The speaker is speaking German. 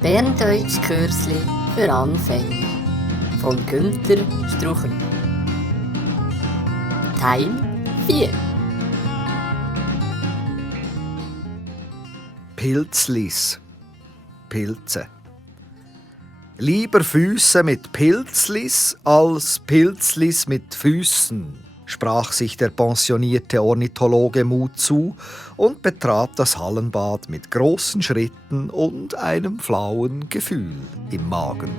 Berndeutsch Kürzli für Anfänger von Günter Strucher. Teil 4. Pilzlis. Pilze. Lieber Füße mit Pilzlis als Pilzlis mit Füßen, sprach sich der pensionierte Ornithologe Mut zu und betrat das Hallenbad mit großen Schritten und einem flauen Gefühl im Magen.